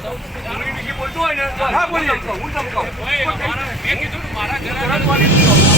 બોલતો હોય ને હા બોલી હું તમને કહું મેં કીધું મારા ઘરે